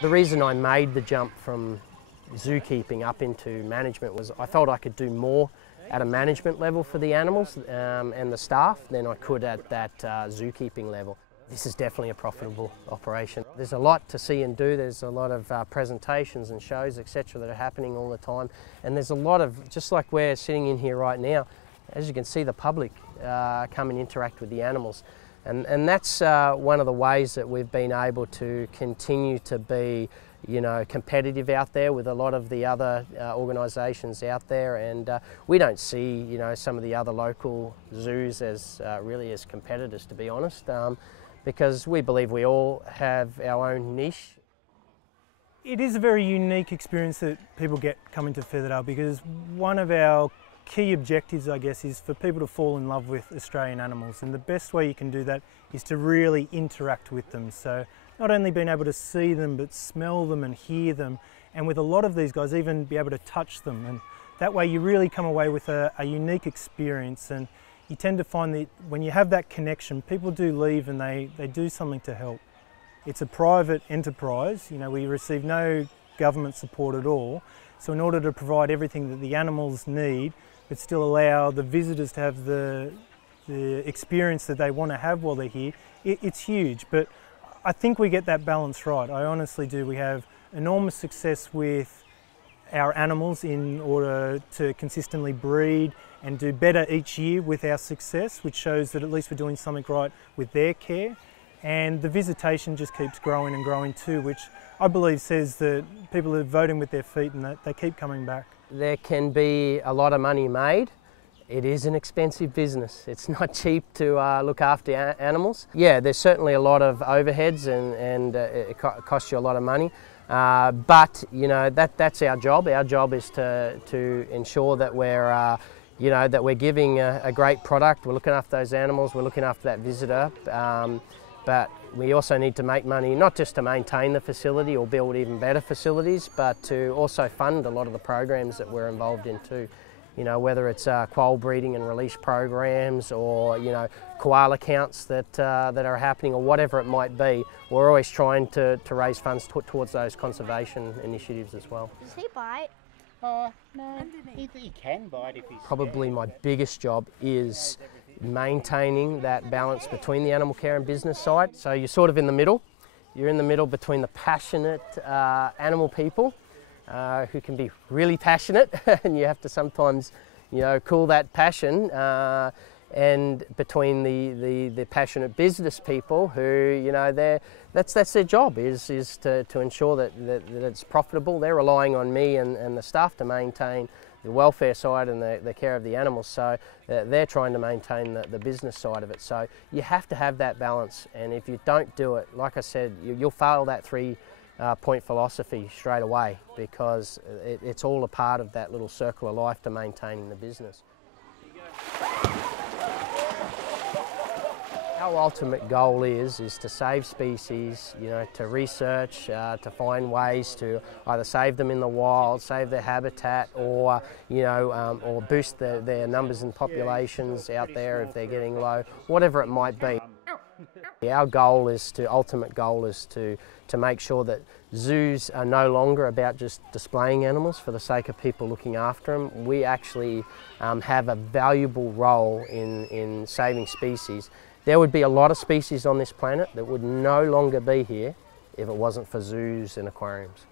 The reason I made the jump from zookeeping up into management was I felt I could do more at a management level for the animals and the staff than I could at that zookeeping level. This is definitely a profitable operation. There's a lot to see and do. There's a lot of presentations and shows, etc., that are happening all the time. And there's a lot of, just like we're sitting in here right now, as you can see, the public come and interact with the animals. And that's one of the ways that we've been able to continue to be, you know, competitive out there with a lot of the other organisations out there. And we don't see, you know, some of the other local zoos as really as competitors, to be honest, because we believe we all have our own niche. It is a very unique experience that people get coming to Featherdale, because one of our key objectives, I guess, is for people to fall in love with Australian animals, and the best way you can do that is to really interact with them. So not only being able to see them, but smell them and hear them, and with a lot of these guys even be able to touch them, and that way you really come away with a unique experience. And you tend to find that when you have that connection, people do leave and they do something to help. It's a private enterprise, you know, we receive no government support at all, so in order to provide everything that the animals need but still allow the visitors to have the experience that they want to have while they're here, it's huge. But I think we get that balance right. I honestly do. We have enormous success with our animals in order to consistently breed and do better each year with our success, which shows that at least we're doing something right with their care. And the visitation just keeps growing and growing too, which I believe says that people are voting with their feet and that they keep coming back. There can be a lot of money made. It is an expensive business. It's not cheap to look after animals. Yeah, there's certainly a lot of overheads and it costs you a lot of money. But you know, that's our job. Our job is to ensure that we're you know, that we're giving a great product. We're looking after those animals. We're looking after that visitor. But we also need to make money, not just to maintain the facility or build even better facilities, but to also fund a lot of the programs that we're involved in too. You know, whether it's quail breeding and release programs, or, you know, koala counts that are happening, or whatever it might be, we're always trying to raise funds towards those conservation initiatives as well. Does he bite? No, he can bite if he's Probably my biggest job is maintaining that balance between the animal care and business side. So you're sort of in the middle. You're in the middle between the passionate animal people who can be really passionate and you have to sometimes, you know, cool that passion, and between the passionate business people who, you know, that's their job is to ensure that it's profitable. They're relying on me and the staff to maintain the welfare side and the care of the animals, so they're trying to maintain the business side of it. So you have to have that balance, and if you don't do it, like I said, you'll fail that three-point philosophy straight away, because it's all a part of that little circle of life to maintaining the business. Our ultimate goal is to save species, you know, to research, to find ways to either save them in the wild, save their habitat, or, you know, or boost their numbers and populations out there if they're getting low, whatever it might be. Our goal is ultimate goal is to make sure that zoos are no longer about just displaying animals for the sake of people looking after them. We actually have a valuable role in saving species. There would be a lot of species on this planet that would no longer be here if it wasn't for zoos and aquariums.